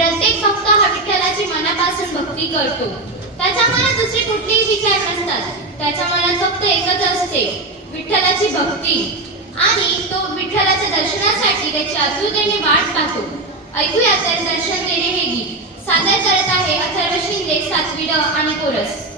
प्रत्येक भक्त हा विठ्ठलाची मनापासून भक्ती करतो. त्याच्या मनात दुसरे कुठलेही विचार नसतात. त्याच्या मनात फक्त एकच असते विठ्ठलाची भक्ती. आणि तो विठ्ठलाच्या दर्शनासाठी त्याची आतुरतेने वाट पाहतो. ऐकूया तर दर्शन देणे हे गीत. सादर करत आहे अथर्व शिंदे सातवी ड आणि कोरस.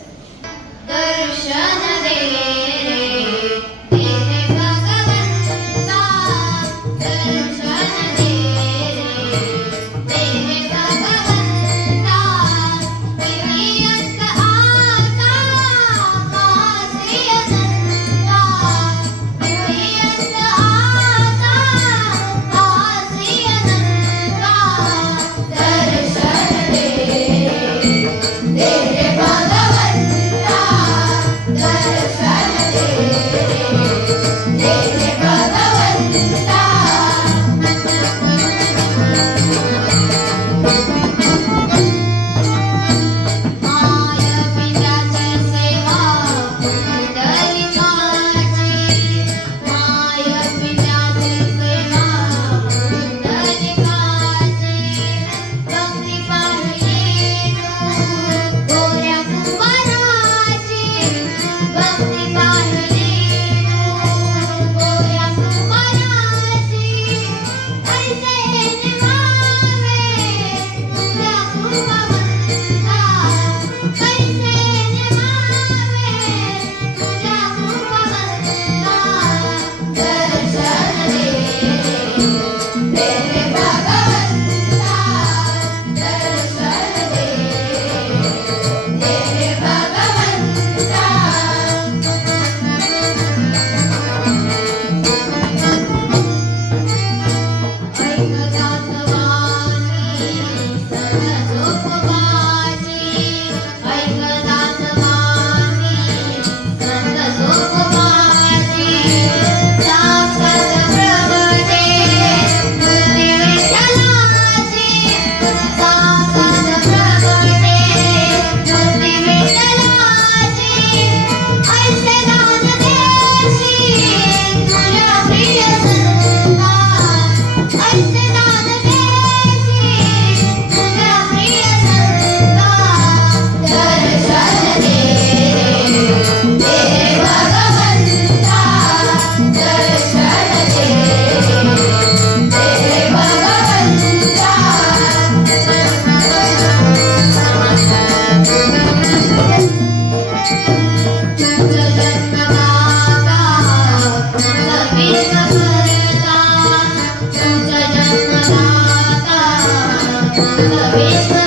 Toda